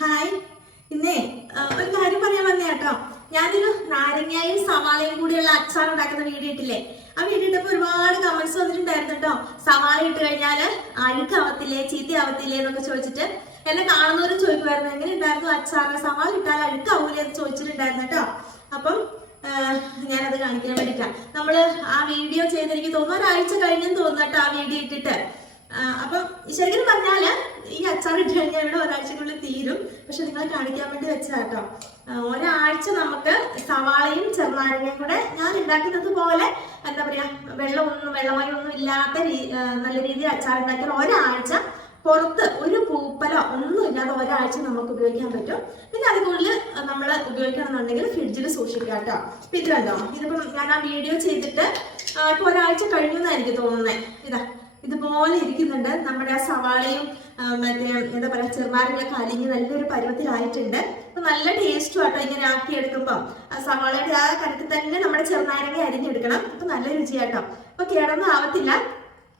Hi ഇന്നേ ഒരു കാര്യം പറയാൻ വന്നേ കേട്ടോ. ഞാനൊരു നാരങ്ങയും സവാളയും കൂടിയുള്ള അച്ചാർ ഉണ്ടാക്കുന്ന വീഡിയോ ഇട്ടില്ലേ? ആ വീഡിയോ ഇട്ടപ്പോ ഒരുപാട് കമന്റ്സ് വന്നിട്ടുണ്ടായിരുന്നു കേട്ടോ. സവാള ഇട്ട് കഴിഞ്ഞാൽ അഴുക്കാവത്തില്ലേ ചീത്തയാവത്തില്ലേ എന്നൊക്കെ ചോദിച്ചിട്ട് എന്നെ കാണുന്നവരും ചോദിക്കുമായിരുന്നു എങ്ങനെ ഉണ്ടായിരുന്നു അച്ചാർ? സവാള ഇട്ടാൽ അഴുക്കാവൂലേ? എന്ന് ചോദിച്ചിട്ടുണ്ടായിരുന്നു കേട്ടോ. അപ്പം ഞാനത് കാണിക്കാൻ വേണ്ടിട്ടാ. നമ്മൾ ആ വീഡിയോ ചെയ്ത് എനിക്ക് തോന്നുന്നു ഒരാഴ്ച കഴിഞ്ഞെന്ന് തോന്നുന്നു കേട്ടോ ആ വീഡിയോ ഇട്ടിട്ട്. അപ്പം ശരിക്കും പറഞ്ഞാൽ ഈ അച്ചാർ ഇട്ട് കഴിഞ്ഞാൽ ഇവിടെ ഒരാഴ്ചക്കുള്ളിൽ തീരും. പക്ഷെ നിങ്ങൾ കാണിക്കാൻ വേണ്ടി വെച്ചതാട്ടോ ഒരാഴ്ച നമുക്ക് സവാളയും ചെറുനാരങ്ങയും കൂടെ ഞാൻ ഉണ്ടാക്കുന്നത് പോലെ എന്താ പറയാ വെള്ളമൊന്നും വെള്ളമായി ഒന്നും ഇല്ലാത്ത നല്ല രീതിയിൽ അച്ചാർ ഉണ്ടാക്കിയാൽ ഒരാഴ്ച പുറത്ത് ഒരു പൂപ്പലോ ഒന്നും ഇല്ലാതെ ഒരാഴ്ച നമുക്ക് ഉപയോഗിക്കാൻ പറ്റും. പിന്നെ അത് കൂടുതൽ നമ്മൾ ഉപയോഗിക്കണമെന്നുണ്ടെങ്കിൽ ഫ്രിഡ്ജിൽ സൂക്ഷിക്കുക കേട്ടോ ഇപ്പൊ ഇതിപ്പം ഞാൻ ആ വീഡിയോ ചെയ്തിട്ട് ഇപ്പൊ ഒരാഴ്ച കഴിഞ്ഞു എന്നാണ് എനിക്ക് തോന്നുന്നത് ഇതാ. ഇതുപോലെ ഇരിക്കുന്നുണ്ട്. നമ്മുടെ ആ സവാളയും മറ്റേ എന്താ പറയാ ചെറുനാരങ്ങളൊക്കെ അലിഞ്ഞ് നല്ലൊരു പരുവത്തിലായിട്ടുണ്ട്. അപ്പൊ നല്ല ടേസ്റ്റും ആട്ടോ ഇങ്ങനെ ആക്കി എടുക്കുമ്പോൾ ആ സവാളയുടെ ആ കരത്തിൽ തന്നെ നമ്മുടെ ചെറുനാരങ്ങ അരിഞ്ഞെടുക്കണം. അപ്പൊ നല്ല രുചിയാട്ടോ. അപ്പൊ കേടൊന്നും ആവത്തില്ല.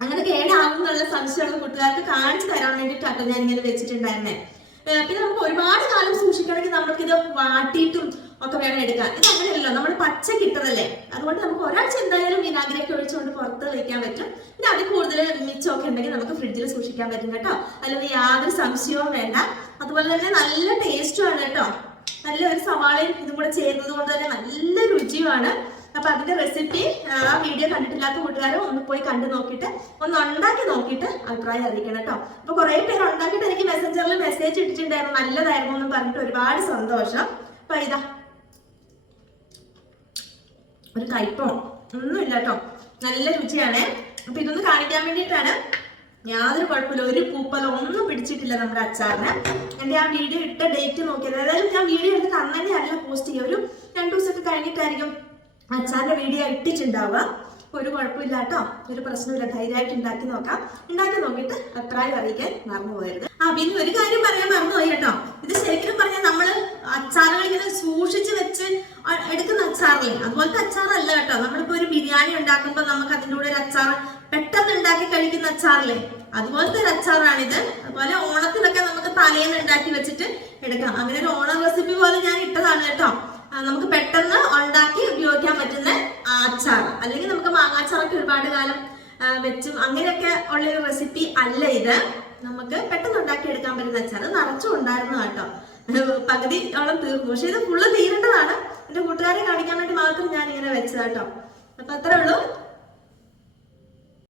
അങ്ങനെ കേടാവും എന്നുള്ള സംശയമുള്ള കൂട്ടുകാർക്ക് കാണിച്ചു തരാൻ വേണ്ടിയിട്ടാട്ടോ ഞാൻ ഇങ്ങനെ വെച്ചിട്ടുണ്ടായിരുന്നേ പിന്നെ നമുക്ക് ഒരുപാട് കാലം നമുക്കിത് വാട്ടിയിട്ടും ഒക്കെ വേണം എടുക്കാൻ. ഇത് അങ്ങനെയല്ലോ നമ്മൾ പച്ച കിട്ടതല്ലേ അതുകൊണ്ട് നമുക്ക് ഒരാഴ്ച എന്തായാലും വിനാഗിരിയൊക്കെ ഒഴിച്ചുകൊണ്ട് പുറത്ത് വെക്കാൻ പറ്റും. പിന്നെ അതിൽ കൂടുതൽ മിച്ചമൊക്കെ ഉണ്ടെങ്കിൽ നമുക്ക് ഫ്രിഡ്ജിൽ സൂക്ഷിക്കാൻ പറ്റും കേട്ടോ. അല്ലെങ്കിൽ യാതൊരു സംശയവും വേണ്ട. അതുപോലെ തന്നെ നല്ല ടേസ്റ്റും ആണ് കേട്ടോ. നല്ല ഒരു സവാളയും ഇതും കൂടെ ചേരുന്നത് കൊണ്ട് തന്നെ നല്ല രുചിയുമാണ്. അപ്പൊ അതിന്റെ റെസിപ്പി ആ വീഡിയോ കണ്ടിട്ടില്ലാത്ത കൂട്ടുകാരും ഒന്ന് പോയി കണ്ടു നോക്കിയിട്ട് ഒന്ന് ഉണ്ടാക്കി നോക്കിയിട്ട് അഭിപ്രായം അറിയിക്കണം കേട്ടോ. അപ്പൊ കുറെ പേര് ഉണ്ടാക്കിയിട്ട് എനിക്ക് മെസ്സേജ് ഇട്ടിട്ടുണ്ടായിരുന്നു നല്ലതായിരുന്നു എന്ന് പറഞ്ഞിട്ട് ഒരുപാട് സന്തോഷം. അപ്പൊ ഇതാ. ഒരു കയ്പോ ഒന്നുമില്ല കേട്ടോ. നല്ല രുചിയാണേ. അപ്പൊ ഇതൊന്ന് കാണിക്കാൻ വേണ്ടിയിട്ടാണ്. യാതൊരു കുഴപ്പമില്ല. ഒരു പൂപ്പലോ ഒന്നും പിടിച്ചിട്ടില്ല നമ്മുടെ അച്ചാറിന്. എന്റെ ആ വീഡിയോ ഇട്ട ഡേറ്റ് നോക്കിയത്. അതായത് ഞാൻ വീഡിയോ എടുത്ത് അന്ന് തന്നെ അല്ല പോസ്റ്റ് ചെയ്യുക. ഒരു രണ്ടു ദിവസമൊക്കെ കഴിഞ്ഞിട്ടായിരിക്കും അച്ചാറിന്റെ വീഡിയോ ഇട്ടിട്ടുണ്ടാവുക. ഒരു കുഴപ്പമില്ല കേട്ടോ ഒരു പ്രശ്നമില്ല. ധൈര്യമായിട്ട് ഉണ്ടാക്കി നോക്കാം. ഉണ്ടാക്കി നോക്കിയിട്ട് അഭിപ്രായം അറിയിക്കാൻ മറന്നു പോയത് ആ പിന്നെ ഒരു കാര്യം പറയാൻ മറന്നുപോയി കേട്ടോ. ഇത് ശരിക്കും പറഞ്ഞാൽ നമ്മൾ അച്ചാറുകൾ ഇങ്ങനെ സൂക്ഷിച്ച് വെച്ച് എടുക്കുന്ന അച്ചാറില്ലേ? അതുപോലത്തെ അച്ചാറല്ല കേട്ടോ. നമ്മളിപ്പോ ഒരു ബിരിയാണി ഉണ്ടാക്കുമ്പോൾ നമുക്ക് അതിന്റെ കൂടെ ഒരു അച്ചാർ പെട്ടെന്ന് ഉണ്ടാക്കി കഴിക്കുന്ന അച്ചാറില്ലേ? അതുപോലത്തെ ഒരു അച്ചാറാണിത്. അതുപോലെ ഓണത്തിനൊക്കെ നമുക്ക് തലേന്ന് ഉണ്ടാക്കി വെച്ചിട്ട് എടുക്കാം. അങ്ങനെ ഒരു ഓണ റെസിപ്പി പോലെ ഞാൻ ഇട്ടതാണ് കേട്ടോ. നമുക്ക് പെട്ടെന്ന് ഉണ്ടാക്കി ഉപയോഗിക്കാൻ പറ്റുന്ന അച്ചാർ അല്ലെങ്കിൽ നമുക്ക് മാങ്ങാച്ചാറൊക്കെ ഒരുപാട് കാലം വെച്ചും അങ്ങനെയൊക്കെ ഉള്ള ഒരു റെസിപ്പി അല്ല ഇത്. നമുക്ക് പെട്ടെന്ന് ഉണ്ടാക്കി എടുക്കാൻ പറ്റുന്ന അച്ചാർ നിറച്ചും ഉണ്ടായിരുന്നു കേട്ടോ. പകുതി ഓളം തീർന്നു. പക്ഷെ ഇത് ഫുള്ള് തീരേണ്ടതാണ്. എന്റെ കൂട്ടുകാരെ കാണിക്കാൻ വേണ്ടി മാത്രം ഞാൻ ഇങ്ങനെ വെച്ചതാട്ടോ അപ്പൊ അത്രേ ഉള്ളൂ.